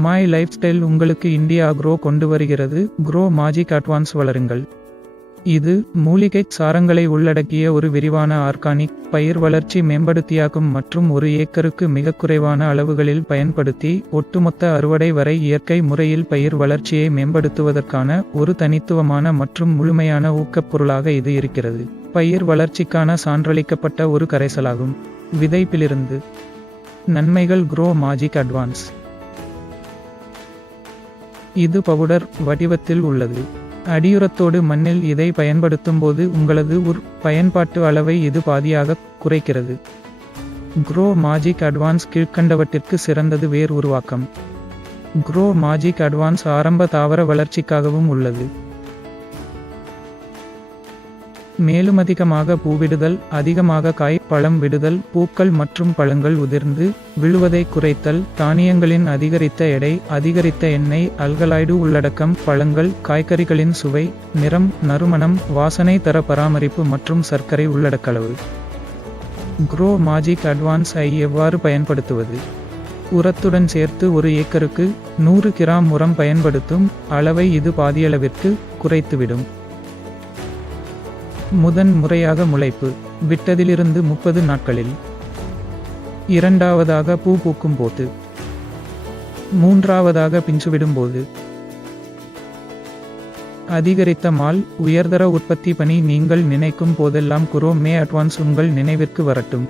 My lifestyle உங்களுக்கு India grow கொண்டு வருகிறது. க்ரோ மேஜிக் அட்வான்ஸ் வளருங்கள். இது மூலிகை சாரங்களை உள்ளடக்கிய ஒரு விரிவான ஆர்கானிக் பயிர் வளர்ச்சி மேம்படுத்தியாக்கும் மற்றும் ஒரு ஏக்கருக்கு மிக குறைவான அளவுகளில் பயன்படுத்தி ஒட்டுமொத்த அறுவடை வரை இயற்கை முறையில் பயிர் வளர்ச்சியை மேம்படுத்துவதற்கான ஒரு தனித்துவமான மற்றும் முழுமையான ஊக்கப் பொருளாக இது இருக்கிறது. பயிர் வளர்ச்சிக்கான சான்றளிக்கப்பட்ட ஒரு கரைசலாகும். விதைப்பிலிருந்து நன்மைகள். Grow magic advance. இது பவுடர் வடிவத்தில் உள்ளது. அடியுரத்தோடு மண்ணில் இதை பயன்படுத்தும் போது உங்களது பயன்பாட்டு அளவை இது பாதியாக குறைக்கிறது. க்ரோ மேஜிக் அட்வான்ஸ் கீழ்க்கண்டவற்றிற்கு சிறந்தது. வேர் உருவாக்கம். க்ரோ மேஜிக் அட்வான்ஸ் ஆரம்ப தாவர வளர்ச்சிக்காகவும் உள்ளது. மேலும் அதிகமாக பூவிடுதல், அதிகமாக காய் பழம் விடுதல், பூக்கள் மற்றும் பழங்கள் உதிர்ந்து விழுவதை குறைத்தல், தானியங்களின் அதிகரித்த எடை, அதிகரித்த எண்ணெய், அல்கலாய்டு உள்ளடக்கம், பழங்கள் காய்கறிகளின் சுவை, நிறம், நறுமணம், வாசனை தர பராமரிப்பு மற்றும் சர்க்கரை உள்ளடக்களவு. க்ரோ மேஜிக் அட்வான்ஸ் ஐ எவ்வாறு பயன்படுத்துவது? உரத்துடன் சேர்த்து ஒரு ஏக்கருக்கு 100 கிராம் உரம் பயன்படுத்தும் அளவை இது பாதியளவிற்கு குறைத்துவிடும். முதன் முறையாக முளைப்பு விட்டதிலிருந்து 30 நாட்களில். இரண்டாவதாக பூ பூக்கும் போது. மூன்றாவதாக பிஞ்சுவிடும்போது. அதிகரித்த மால் உயர்தர உற்பத்தி பணி. நீங்கள் நினைக்கும் போதெல்லாம் க்ரோ மே அட்வான்ஸ் உங்கள் நினைவிற்கு வரட்டும்.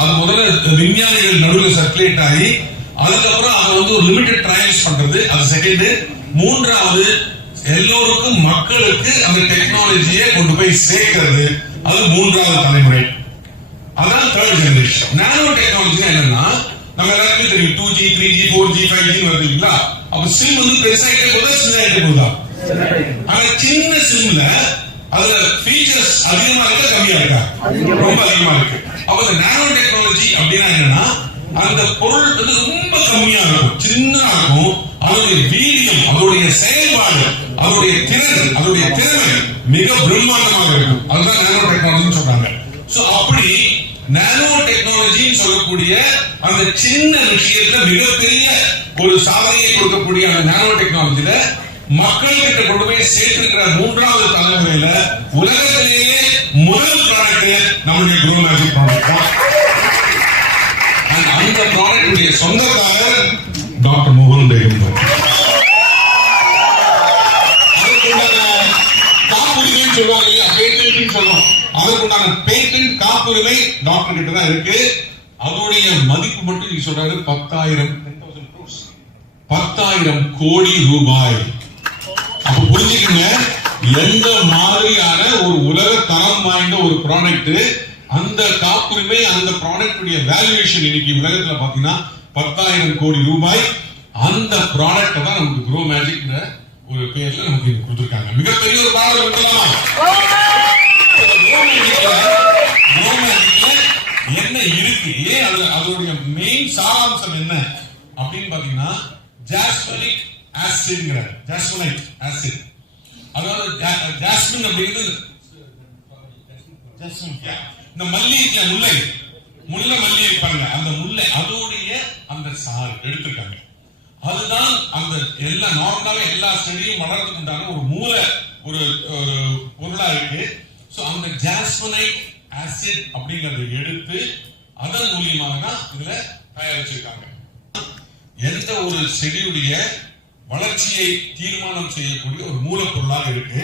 அது முதல்ல விஞ்ஞானிகள் நடுவில் சர்க்குலேட் ஆகி அதுக்கப்புறம் அதை ஒரு லிமிடெட் ட்ரையல்ஸ் பண்றது, அது செகண்ட். மூன்றாவது எல்லோருக்கும் மக்களுக்கு அந்த டெக்னாலஜியை கொண்டு போய் சேர்க்கிறது, அது மூன்றாவது தலைமுறை. அதான் தேர்ட் ஜெனரேஷன். நானோ டெக்னாலஜி என்னன்னா நம்ம எல்லாருக்கும் தெரியும் 2G 3G 4G 5G வருதுங்களா. அப்ப சிம் பெருசாகிட்டே போதா சின்னதாகிட்டே போதா? ஆனா சின்ன சிம்ல அதுல ஃபீச்சர்ஸ் அதிகமா இருக்கா கம்மியா இருக்கா? ரொம்ப அதிகமா இருக்கு. அப்ப இந்த நானோ டெக்னாலஜி அப்படின்னா என்னன்னா அந்த பொருள் வந்து ரொம்ப கம்மியா இருக்கும், சின்னதா இருக்கும். அதோடைய வீரியம், அதோடைய செயல்பாடு, அதோடைய திறன், அதோடைய திறமை மிக பிரம்மாண்டமாக இருக்கும். அதுதான் நானோ டெக்னாலஜின்னு சொல்றாங்க. சோ அப்படி நானோ டெக்னாலஜின்னு சொல்லக்கூடிய அந்த சின்ன விஷயத்துல மிகப்பெரிய ஒரு சாதனையை கொடுக்கக்கூடிய அந்த நானோ டெக்னாலஜில மக்கள் கிட்ட கொண்டு போய் சேர்த்திருக்கிற மூன்றாவது தலைமுறையில உலகத்திலேயே முதல் ப்ராடக்ட் நம்முடைய க்ரோ மேஜிக் ப்ராடக்ட். அந்த ப்ராடக்ட் சொந்தக்காரர் டாக்டர் மோகன் பேகம். காப்புரிமைன்னு சொல்லுவாங்க இல்லையா, பேட்டன்ட் சொல்லுவோம். அதற்குண்டான பேட்டன்ட் காப்புரிமை டாக்டர் கிட்ட தான் இருக்கு. அதோடைய மதிப்பு மட்டும் நீங்க சொல்றாரு 10,000 கோடி ரூபாய். அப்ப புரிஞ்சுக்கங்க, எந்த மாதிரியான ஒரு உலக தரம் வாய்ந்த ஒரு ப்ராடக்ட், அந்த காப்புரிமை, அந்த ப்ராடக்ட் வேல்யூவேஷன் இன்னைக்கு உலகத்துல பாத்தீங்கன்னா 10,000 கோடி ரூபாய். அந்த ப்ராடக்ட் தான் நமக்கு க்ரோ மேஜிக் ஒரு பேர்ல நமக்கு கொடுத்திருக்காங்க. மிகப்பெரிய ஒரு ப்ராடக்ட் என்ன இருக்கு, ஏன் அதோடைய மெயின் சாராம்சம் என்ன அப்படின்னு பாத்தீங்கன்னா ஜாஸ்பனிக் ஆசிட். ஜாஸ்பனைட் ஆசிட், அதாவது ஜாஸ்மின் அப்படிங்கிறது இந்த மல்லி முல்லை மல்லி இருப்பாங்க, அந்த முல்லை அதோடைய அந்த சாறு எடுத்திருக்காங்க. அதுதான் அந்த எல்லா நார்மலாக எல்லா செடியும் வளர்றதுக்கு உண்டான ஒரு மூல ஒரு பொருளா இருக்கு. சோ அந்த ஜாஸ்பனைட் ஆசிட் அப்படிங்கறத எடுத்து அதன் மூலியமாக தான் இதுல தயாரிச்சிருக்காங்க. எந்த ஒரு செடியுடைய வளர்ச்சியை தீர்மானம் செய்யக்கூடிய ஒரு மூலப்பொருளாக இருக்கு.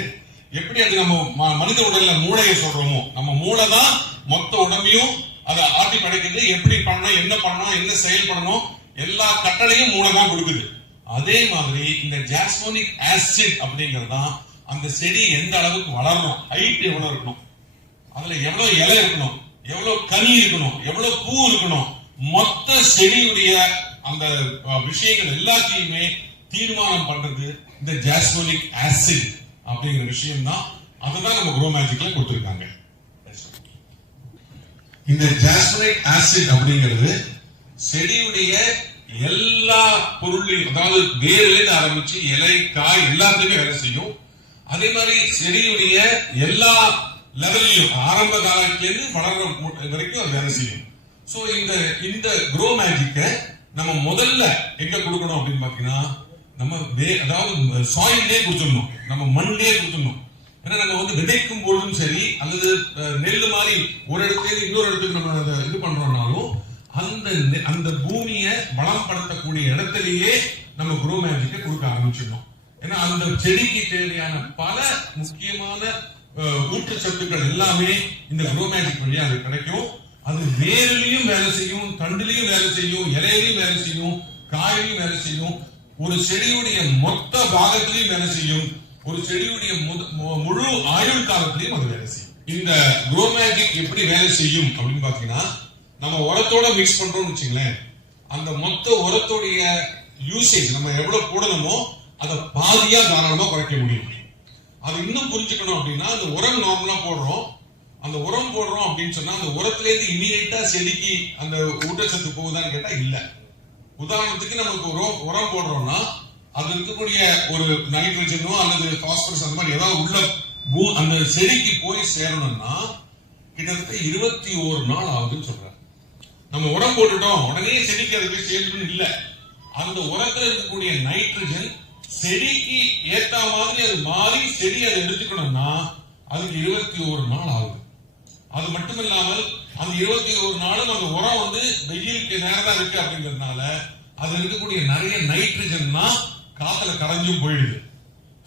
எப்படி அது நம்ம மனித உடல்ல மூளையை சொல்றோமோ, நம்ம மூளை தான் மொத்த உடம்பையும் அதை ஆட்டி படைக்குது. எப்படி பண்ணணும், என்ன பண்ணணும், என்ன செயல்படணும், எல்லா கட்டளையும் மூளை தான் கொடுக்குது. அதே மாதிரி இந்த ஜாஸ்போனிக் ஆசிட் அப்படிங்கறதுதான் அந்த செடி எந்த அளவுக்கு வளரணும், ஹைட் எவ்வளவு இருக்கணும், அதுல எவ்வளவு இலை இருக்கணும், எவ்வளவு கனி இருக்கணும், எவ்வளவு பூ இருக்கணும், மொத்த செடியுடைய அந்த விஷயங்கள் எல்லாத்தையுமே தீர்மானம் பண்றது இந்த ஜாஸ்போனிக் ஆசிட் அப்படிங்கிற விஷயம் தான். அதுதான் நம்ம க்ரோ மேஜிக்ல கொடுத்திருக்காங்க. இந்த ஜாஸ்போனிக் ஆசிட் அப்படிங்கிறது செடியுடைய எல்லா பொருளையும், அதாவது வேர்ல ஆரம்பிச்சு இலை காய் எல்லாத்தையுமே வேலை செய்யும். அதே மாதிரி செடியுடைய எல்லா லெவல்லையும் ஆரம்ப காலத்திலிருந்து வளர்ற வரைக்கும் அது வேலை செய்யும். சோ இந்த க்ரோ மேஜிக்க நம்ம முதல்ல எங்க கொடுக்கணும் அப்படின்னு பாத்தீங்கன்னா நம்ம அதாவது சாயிலே கொடுத்துடணும், நம்ம மண்ணிலே கொடுத்துடணும். ஏன்னா நம்ம வந்து விதைக்கும் பொழுதும் சரி அல்லது நெல் மாதிரி ஒரு இடத்துல இன்னொரு இடத்துக்கு நம்ம இது பண்றோம்னாலும் அந்த பூமியை வளம்படுத்தக்கூடிய இடத்திலேயே நம்ம க்ரோ மேஜிக்கை கொடுக்க ஆரம்பிச்சிடணும். ஏன்னா அந்த செடிக்கு தேவையான பல முக்கியமான ஊட்டச்சத்துக்கள் எல்லாமே இந்த க்ரோ மேஜிக் வழியா அது கிடைக்கும். அது வேரிலையும் வேலை செய்யும், தண்டிலையும் வேலை செய்யும், இலையிலையும் வேலை செய்யும், காயிலையும் வேலை செய்யும், ஒரு செடியுடைய மொத்த பாகத்திலையும் வேலை செய்யும், ஒரு செடியுடைய முழு ஆயுள் காலத்திலையும் அது வேலை செய்யும். இந்த க்ரோ மேஜிக் எப்படி வேலை செய்யும் அப்படின்னு பாத்தீங்கன்னா நம்ம உரத்தோட மிக்ஸ் பண்றோம்னு வச்சுங்களேன், அந்த மொத்த உரத்தோடைய யூசேஜ் நம்ம எவ்வளவு போடணுமோ அதை பாதியா தாராளமா குறைக்க முடியும். அது இன்னும் புரிஞ்சுக்கணும் அப்படின்னா அந்த உரம் நார்மலா போடுறோம், அந்த உரம் போடுறோம் அப்படின்னு சொன்னா அந்த உரத்துல இருந்து இமீடியட்டா செடிக்கு அந்த ஊட்டச்சத்து போகுதான்னு கேட்டா இல்ல. உதாரணத்துக்கு நமக்கு உரம் போடுறோம்னா அது இருக்கக்கூடிய ஒரு நைட்ரஜனோ அல்லது பாஸ்பரஸ் அந்த மாதிரி ஏதாவது உள்ள அந்த செடிக்கு போய் சேரணும்னா கிட்டத்தட்ட 21 நாள் ஆகுதுன்னு சொல்றாங்க. நம்ம உரம் போட்டுட்டோம் உடனே செடிக்கு அது போய் சேர்க்கணும் இல்ல. அந்த உரத்துல இருக்கக்கூடிய நைட்ரஜன் செடிக்கு ஏத்த மாதிரி அது மாறி செடி அதை எடுத்துக்கணும்னா அதுக்கு 21 நாள் ஆகுது. அது மட்டும் இல்லாமல் அந்த 21 நாளும் அந்த உரம் வந்து வெயிலுக்கு நேரம் தான் இருக்கு அப்படிங்கிறதுனால அது இருக்கக்கூடிய நிறைய நைட்ரஜன்னா காத்துல கரைஞ்சும் போயிடுது.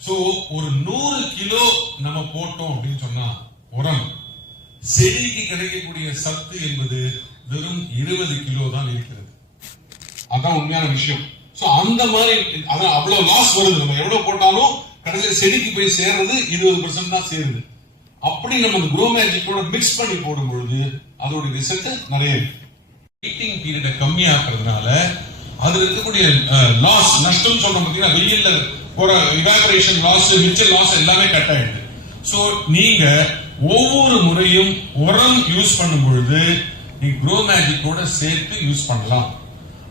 சோ ஒரு 100 கிலோ நம்ம போட்டோம் அப்படின்னு சொன்னா உரம் செடிக்கு கிடைக்கக்கூடிய சத்து என்பது வெறும் 20 கிலோ தான் இருக்கிறது. அதான் உண்மையான விஷயம். சோ அந்த மாதிரி அவ்வளவு லாஸ் வருது. நம்ம எவ்வளவு போட்டாலும் கடைசியில் செடிக்கு போய் சேர்றது 20% தான் சேருது. அப்படி நம்ம க்ரோ மேஜிக்கோட மிக்ஸ் பண்ணி போடும் பொழுது அதோட ரிசல்ட் நிறைய வெயிட்டிங் பீரியட கம்மியாக்குறதுனால அதுல இருக்கக்கூடிய லாஸ் நஷ்டம் சொல்றோம் பாத்தீங்கன்னா வெயில்ல போற இவாபரேஷன் லாஸ் மிச்ச லாஸ் எல்லாமே கட் ஆயிடுது. சோ நீங்க ஒவ்வொரு முறையும் உரம் யூஸ் பண்ணும் பொழுது நீங்க க்ரோ மேஜிக்கோட சேர்த்து யூஸ் பண்ணலாம்.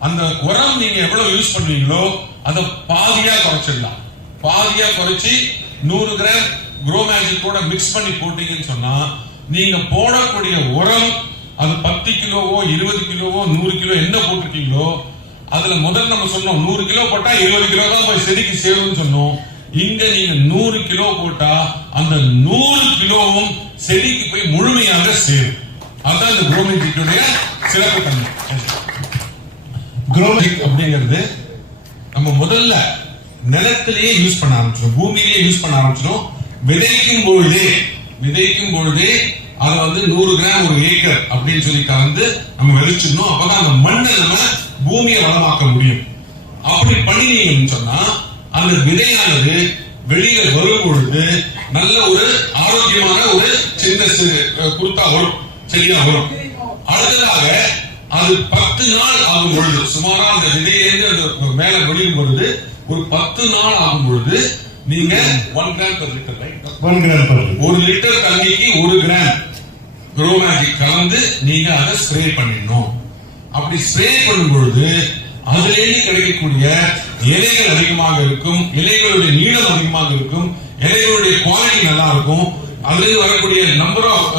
அந்த உரம் நீங்க எவ்வளவு யூஸ் பண்ணுவீங்களோ அதை பாதியா குறைச்சிடலாம். பாதியா குறைச்சி 100 கிராம் க்ரோ மேஜிக்கோட மிக்ஸ் பண்ணி போட்டீங்கன்னு சொன்னா நீங்க போடக்கூடிய உரம் அது 10 கிலோவோ 20 கிலோவோ 100 கிலோ என்ன போட்டிருக்கீங்களோ அதுல முதல்ல நம்ம சொன்னோம் 100 கிலோ போட்டா 20 கிலோ தான் போய் செடிக்கு சேரும்னு சொன்னோம். இங்க நீங்க 100 கிலோ போட்டா அந்த 100 கிலோவும் செடிக்கு போய் முழுமையாக சேரும். அதான் இந்த க்ரோ மேஜிக்குடைய சிறப்பு தன்மை. க்ரோ மேஜிக் அப்படிங்கிறது நம்ம முதல்ல நிலத்திலேயே யூஸ் பண்ண ஆரம்பிச்சிடும், பூமியிலேயே யூஸ் பண்ண ஆரம்பிச்சிடும். விதைக்கும் பொழுதே அதை வந்து 100 கிராம் ஒரு ஏக்கர் அப்படின்னு சொல்லி கலந்து நம்ம விதைச்சிடணும். அப்பதான் அந்த மண்ணை நம்ம பூமியை வளமாக்க முடியும். அப்படி பண்ணினீங்கன்னு சொன்னா அந்த விதையானது வெளியில வரும் பொழுது நல்ல ஒரு ஆரோக்கியமான ஒரு சின்ன குருத்தா வரும், செடியா வரும். அடுத்ததாக அது 10 நாள் ஆகும் பொழுது சுமாரா அந்த விதையிலிருந்து அந்த மேல வெளியும் பொழுது ஒரு 10 நாள் ஆகும் பொழுது நீங்க 1 gram per litre, 1 gram per litre, 1 litre தண்ணிக்கு 1 கிராம் க்ரோ மேஜிக் கலந்து நீங்க அதை ஸ்ப்ரே பண்ணிடணும். அப்படி ஸ்ப்ரே பண்ணும் பொழுது அதிலேயே கிடைக்கக்கூடிய இலைகள் அதிகமாக இருக்கும், இலைகளுடைய நீளம் அதிகமாக இருக்கும், இலைகளுடைய குவாலிட்டி நல்லா இருக்கும், அதிலிருந்து வரக்கூடிய நம்பர் ஆஃப்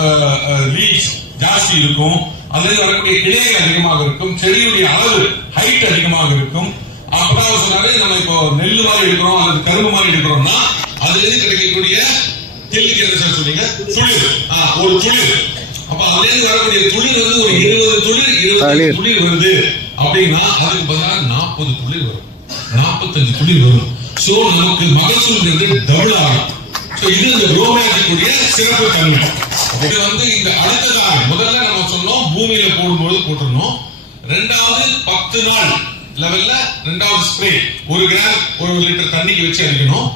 லீவ்ஸ் ஜாஸ்தி இருக்கும், அதிலிருந்து வரக்கூடிய கிளைகள் அதிகமாக இருக்கும், செடியுடைய அளவு ஹைட் அதிகமாக இருக்கும். அப்பதான் சொன்னாரு நம்ம இப்போ நெல்லு மாதிரி எடுக்கிறோம் அல்லது கரும்பு மாதிரி எடுக்கிறோம்னா அதுல இருந்து கிடைக்கக்கூடிய தெல்லுக்கு என்ன சார் சொன்னீங்க, துளிர், ஒரு துளிர். அப்ப அதுல இருந்து வரக்கூடிய துளிர் வந்து ஒரு 20 துளிர் வருது அப்படின்னா அதுக்கு பதிலாக 40 துளிர் வரும், 45 துளிர் வரும். சோ நமக்கு மகசூல் டபுள் ஆகும். இது இந்த க்ரோ மேஜிக்குடைய சிறப்பு தன்மை. இது வந்து இந்த அடுத்ததாக முதல்ல நம்ம சொன்னோம் பூமியில போடும்போது போட்டுறணும். ரெண்டாவது 10 நாள் லெவல்ல ரெண்டாவது ஸ்ப்ரே 1 கிராம் 1 லிட்டர் தண்ணிக்கு வச்சு அடிக்கணும்.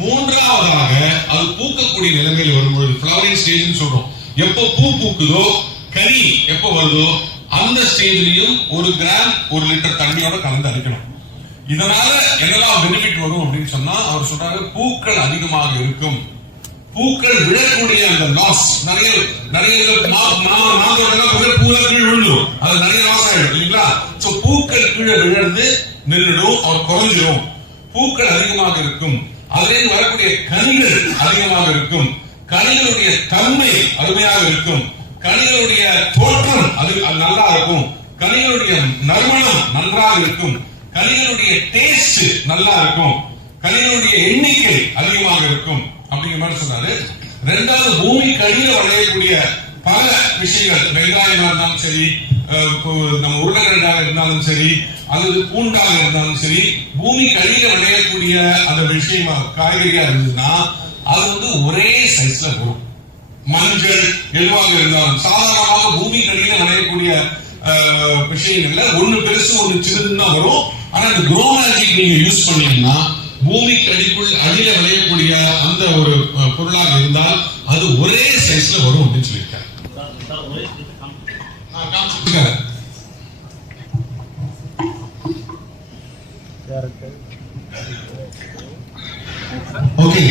மூன்றாவதாக அது பூக்கக்கூடிய நிலைமையில் வரும்பொழுது ஃபிளவரிங் ஸ்டேஜ் சொல்றோம். எப்போ பூ பூக்குதோ கனி எப்போ வருதோ அந்த ஸ்டேஜ்லயும் 1 கிராம் 1 லிட்டர் தண்ணியோட கலந்து அடிக்கணும். இதனால என்னெல்லாம் பெனிஃபிட் வரும் அப்படின்னு சொன்னா அவர் சொல்றாரு பூக்கள் அதிகமாக இருக்கும், பூக்கள் விழக்கூடிய அந்த லாஸ் நிறைய பூக்கள் கீழே விழுந்துடும், அது நிறைய லாஸ் ஆயிடும் இல்லைங்களா. பூக்கள் கீழே விழுந்து நின்றுடும், அவர் குறைஞ்சிடும். பூக்கள் அதிகமாக இருக்கும். அதிலிருந்து வரக்கூடிய கனிகள் அதிகமாக இருக்கும். கனிகளுடைய தன்மை அருமையாக இருக்கும். கனிகளுடைய தோற்றம் அது நல்லா இருக்கும். கனிகளுடைய நறுமணம் நன்றாக இருக்கும். கனிகளுடைய டேஸ்ட் நல்லா இருக்கும். கனிகளுடைய எண்ணிக்கை அதிகமாக இருக்கும் அப்படிங்கிற மாதிரி சொன்னாரு. ரெண்டாவது, பூமிக்கு அடியில் விளையக்கூடிய பல விஷயங்கள், வெங்காயமா இருந்தாலும் சரி, நம்ம உருளைக்கிழங்காக இருந்தாலும் சரி, அல்லது பூண்டாக இருந்தாலும் சரி, பூமிக்கு அடியில் விளையக்கூடிய அந்த விஷயமா காய்கறியா இருந்ததுன்னா அது வந்து ஒரே சைஸ்ல வரும். மஞ்சள் எதுவாக இருந்தாலும் சாதாரணமாக பூமிக்கு அடியில் விளையக்கூடிய விஷயங்கள்ல ஒண்ணு பெருசு ஒண்ணு சின்னதுன்னு தான் வரும். ஆனா இந்த க்ரோ மேஜிக் நீங்க யூஸ் பண்ணீங்கன்னா பூமிக்கு அடியில விளையக்கூடிய அந்த ஒரு பொருளாக இருந்தால் அது ஒரே சைஸ்ல வரும் அப்படின்னு சொல்லியிருக்காரு. ஓகே.